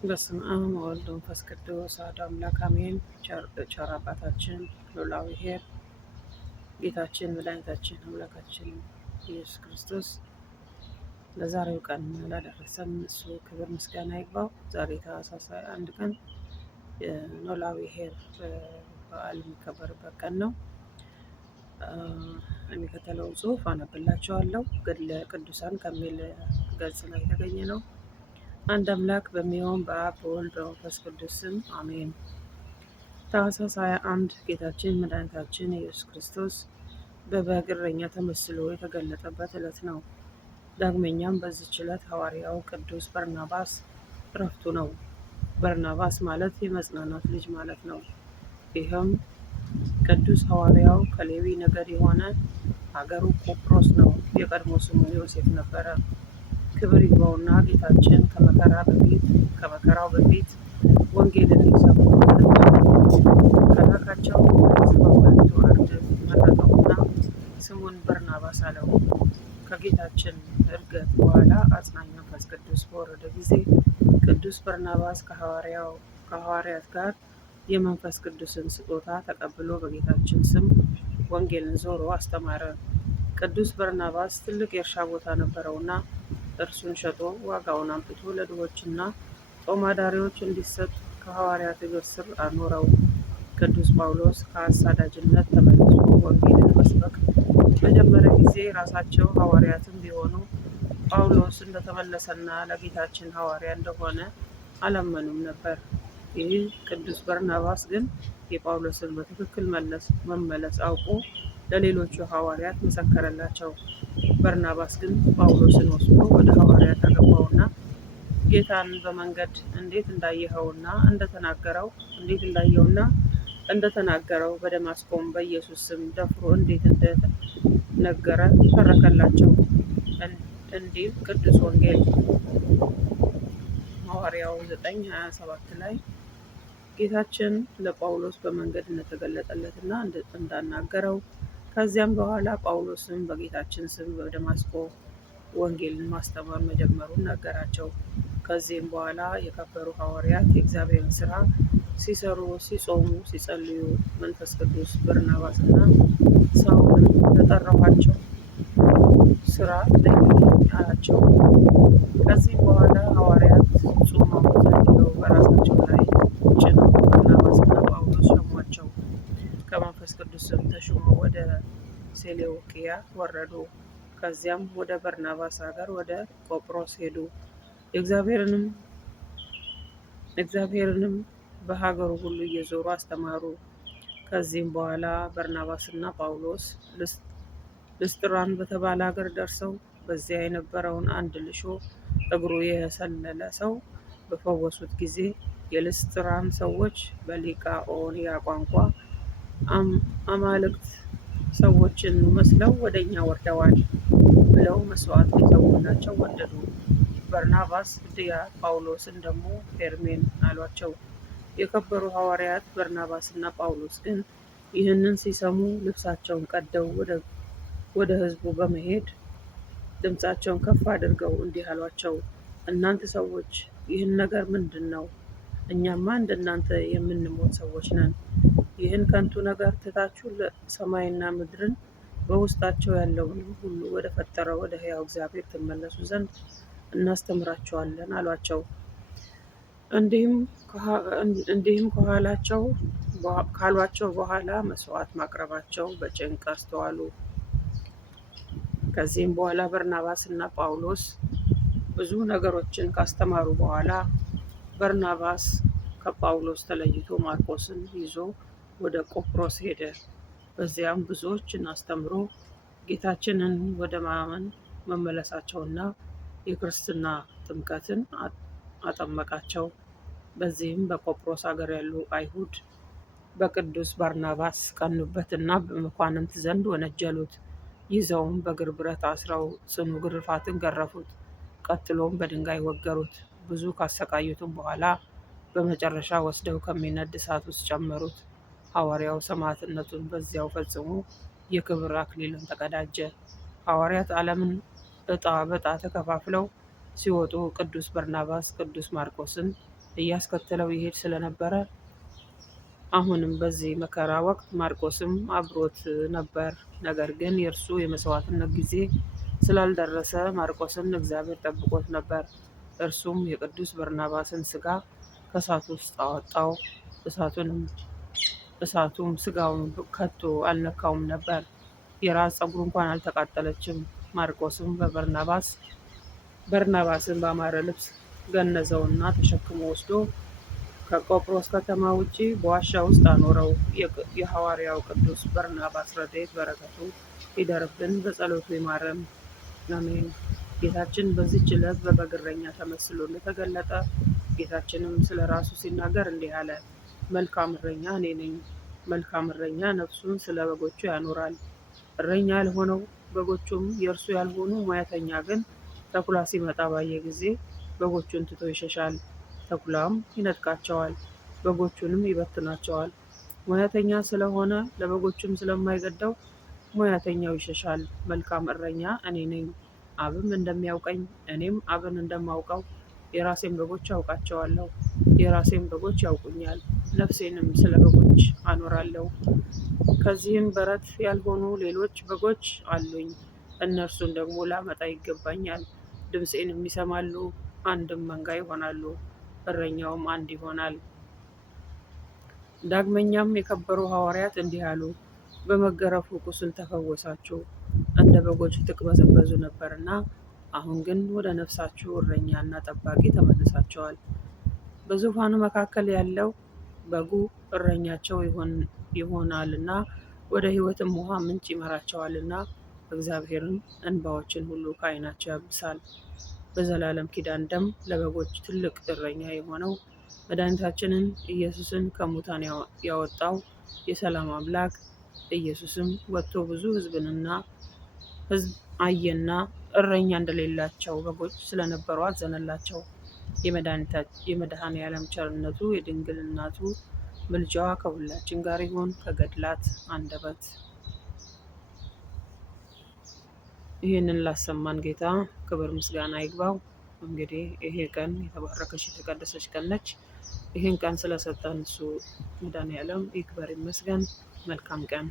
በስመ አብ ወወልድ ወመንፈስ ቅዱስ አሐዱ አምላክ አሜን። ቸር አባታችን ሉላዊ ኄር ጌታችን መድኃኒታችን አምላካችን ኢየሱስ ክርስቶስ ለዛሬው ቀን ላደረሰን እሱ ክብር ምስጋና ይግባው። ዛሬ ታኅሳስ 21 ቀን የኖላዊ ኄር በዓል የሚከበርበት ቀን ነው። የሚከተለውን ጽሑፍ አነብላችኋለሁ። ገድለ ቅዱሳን ከሚል ገጽ ላይ የተገኘ ነው። አንድ አምላክ በሚሆን በአብ በወልድ በመንፈስ ቅዱስ ስም አሜን። ታኅሳስ 21 ጌታችን መድኃኒታችን ኢየሱስ ክርስቶስ በበግ እረኛ ተመስሎ የተገለጠበት ዕለት ነው። ዳግመኛም በዚህች ዕለት ሐዋርያው ቅዱስ በርናባስ ዕረፍቱ ነው። በርናባስ ማለት የመጽናናት ልጅ ማለት ነው። ይህም ቅዱስ ሐዋርያው ከሌዊ ነገድ የሆነ ሀገሩ ቆጵሮስ ነው። የቀድሞ ስሙ ዮሴፍ ነበረ። ክብር ይግባውና ጌታችን ከመከራው በፊት ወንጌልን ሊሰብኩለት ከላካቸው 12 እርድ መረጠውና ስሙን በርናባስ አለው። ከጌታችን ዕርገት በኋላ አጽናኝ መንፈስ ቅዱስ በወረደ ጊዜ ቅዱስ በርናባስ ከሐዋርያት ጋር የመንፈስ ቅዱስን ስጦታ ተቀብሎ በጌታችን ስም ወንጌልን ዞሮ አስተማረ። ቅዱስ በርናባስ ትልቅ የእርሻ ቦታ ነበረውና እርሱን ሸጦ ዋጋውን አምጥቶ ለድሆችና ጦም አዳሪዎች እንዲሰጥ ከሐዋርያት እግር ስር አኖረው። ቅዱስ ጳውሎስ ከአሳዳጅነት ተመልሶ ወንጌልን መስበክ በጀመረ ጊዜ ራሳቸው ሐዋርያትም ቢሆኑ ጳውሎስ እንደተመለሰና ለጌታችን ሐዋርያ እንደሆነ አላመኑም ነበር። ይህ ቅዱስ በርናባስ ግን የጳውሎስን በትክክል መመለስ አውቆ ለሌሎቹ ሐዋርያት መሰከረላቸው። በርናባስ ግን ጳውሎስን ወስዶ ወደ ሐዋርያት አገባውና ጌታን በመንገድ እንዴት እንዳየውና እንደተናገረው በደማስቆም በኢየሱስ ስም ደፍሮ እንዴት እንደነገረ ተረከላቸው። እንዲህ ቅዱስ ወንጌል ሐዋርያው 9:27 ላይ ጌታችን ለጳውሎስ በመንገድ እንደተገለጠለትና እንዳናገረው ከዚያም በኋላ ጳውሎስም በጌታችን ስም በደማስቆ ወንጌልን ማስተማር መጀመሩን ነገራቸው። ከዚህም በኋላ የከበሩ ሐዋርያት የእግዚአብሔርን ሥራ ሲሰሩ፣ ሲጾሙ፣ ሲጸልዩ መንፈስ ቅዱስ በርናባስና ሳውልን ለጠራኋቸው ሥራ ለዩልኝ አላቸው። ከዚህም በኋላ ሐዋርያት ጾመው ጸልየው በራሳቸው ላይ ጭነው በርናባስና ጳውሎስ ሸሟቸው። ከመንፈስ ቅዱስም ተሹመው ወደ ሴሌውቅያ ወረዱ። ከዚያም ወደ በርናባስ ሀገር ወደ ቆጵሮስ ሄዱ። እግዚአብሔርንም በሀገሩ ሁሉ እየዞሩ አስተማሩ። ከዚህም በኋላ በርናባስና ጳውሎስ ልስጥራን በተባለ ሀገር ደርሰው በዚያ የነበረውን አንድ ልሾ እግሩ የሰለለ ሰው በፈወሱት ጊዜ የልስጥራን ሰዎች በሊቃኦንያ ቋንቋ አማልክት ሰዎችን መስለው ወደ እኛ ወርደዋል ብለው መስዋዕት ሊሰዉላቸው ወደዱ። በርናባስ ድያ፣ ጳውሎስን ደግሞ ሄርሜን አሏቸው። የከበሩ ሐዋርያት በርናባስና ጳውሎስ ግን ይህንን ሲሰሙ ልብሳቸውን ቀደው ወደ ሕዝቡ በመሄድ ድምፃቸውን ከፍ አድርገው እንዲህ አሏቸው፣ እናንተ ሰዎች ይህን ነገር ምንድን ነው? እኛማ እንደናንተ የምንሞት ሰዎች ነን። ይህን ከንቱ ነገር ትታችሁ ሰማይና ምድርን በውስጣቸው ያለውን ሁሉ ወደ ፈጠረው ወደ ሕያው እግዚአብሔር ትመለሱ ዘንድ እናስተምራቸዋለን አሏቸው። እንዲህም ካሏቸው በኋላ መስዋዕት ማቅረባቸው በጭንቅ አስተዋሉ። ከዚህም በኋላ በርናባስ እና ጳውሎስ ብዙ ነገሮችን ካስተማሩ በኋላ በርናባስ ከጳውሎስ ተለይቶ ማርቆስን ይዞ ወደ ቆጵሮስ ሄደ። በዚያም ብዙዎችን አስተምሮ ጌታችንን ወደ ማመን መመለሳቸውና የክርስትና ጥምቀትን አጠመቃቸው። በዚህም በቆጵሮስ አገር ያሉ አይሁድ በቅዱስ በርናባስ ቀኑበትና በመኳንንት ዘንድ ወነጀሉት። ይዘውም በእግር ብረት አስረው ጽኑ ግርፋትን ገረፉት። ቀጥሎም በድንጋይ ወገሩት። ብዙ ካሰቃዩትም በኋላ በመጨረሻ ወስደው ከሚነድ እሳት ውስጥ ጨመሩት። ሐዋርያው ሰማዕትነቱን በዚያው ፈጽሞ የክብር አክሊልን ተቀዳጀ። ሐዋርያት ዓለምን ዕጣ በዕጣ ተከፋፍለው ሲወጡ ቅዱስ በርናባስ ቅዱስ ማርቆስን እያስከተለው ይሄድ ስለነበረ አሁንም በዚህ መከራ ወቅት ማርቆስም አብሮት ነበር። ነገር ግን የእርሱ የመስዋዕትነት ጊዜ ስላልደረሰ ማርቆስን እግዚአብሔር ጠብቆት ነበር። እርሱም የቅዱስ በርናባስን ሥጋ ከእሳት ውስጥ አወጣው። እሳቱም ሥጋውን ከቶ አልነካውም ነበር። የራስ ፀጉሩ እንኳን አልተቃጠለችም። ማርቆስም በርናባስን በአማረ ልብስ ገነዘውና ተሸክሞ ወስዶ ከቆጵሮስ ከተማ ውጪ በዋሻ ውስጥ አኖረው። የሐዋርያው ቅዱስ በርናባስ ረድኤት በረከቱ ይደርብን፣ በጸሎቱ ይማረን፣ አሜን። ጌታችን በዚህች ዕለት በበግ እረኛ ተመስሎ እንደተገለጠ ጌታችንም ስለ ራሱ ሲናገር እንዲህ አለ። መልካም እረኛ እኔ ነኝ። መልካም እረኛ ነፍሱን ስለ በጎቹ ያኖራል። እረኛ ያልሆነው በጎቹም የእርሱ ያልሆኑ ሙያተኛ ግን ተኩላ ሲመጣ ባየ ጊዜ በጎቹን ትቶ ይሸሻል። ተኩላም ይነጥቃቸዋል፣ በጎቹንም ይበትናቸዋል። ሙያተኛ ስለሆነ ለበጎቹም ስለማይገደው ሙያተኛው ይሸሻል። መልካም እረኛ እኔ ነኝ፣ አብም እንደሚያውቀኝ እኔም አብን እንደማውቀው የራሴን በጎች አውቃቸዋለሁ፣ የራሴን በጎች ያውቁኛል። ነፍሴንም ስለ በጎች አኖራለሁ። ከዚህም በረት ያልሆኑ ሌሎች በጎች አሉኝ፣ እነርሱን ደግሞ ላመጣ ይገባኛል። ድምፄንም ይሰማሉ፣ አንድም መንጋ ይሆናሉ፣ እረኛውም አንድ ይሆናል። ዳግመኛም የከበሩ ሐዋርያት እንዲህ አሉ። በመገረፉ ቁስል ተፈወሳችሁ፣ እንደ በጎች ትቅበዘበዙ ነበርና፣ አሁን ግን ወደ ነፍሳችሁ እረኛና ጠባቂ ተመልሳችኋል። በዙፋኑ መካከል ያለው በጉ እረኛቸው ይሆናልና ወደ ሕይወትም ውሃ ምንጭ ይመራቸዋልና። እግዚአብሔርም እንባዎችን ሁሉ ከዓይናቸው ያብሳል። በዘላለም ኪዳን ደም ለበጎች ትልቅ እረኛ የሆነው መድኃኒታችንን ኢየሱስን ከሙታን ያወጣው የሰላም አምላክ ኢየሱስም ወጥቶ ብዙ ሕዝብ አየና እረኛ እንደሌላቸው በጎች ስለነበሩ አዘነላቸው። የመድኃኔ ዓለም ቸርነቱ የድንግል እናቱ ምልጃዋ ከሁላችን ጋር ይሁን። ከገድላት አንደበት ይህንን ላሰማን ጌታ ክብር ምስጋና ይግባው። እንግዲህ ይሄ ቀን የተባረከች የተቀደሰች ቀን ነች። ይህን ቀን ስለሰጠን እሱ መድኃኔ ዓለም ይክበር ይመስገን። መልካም ቀን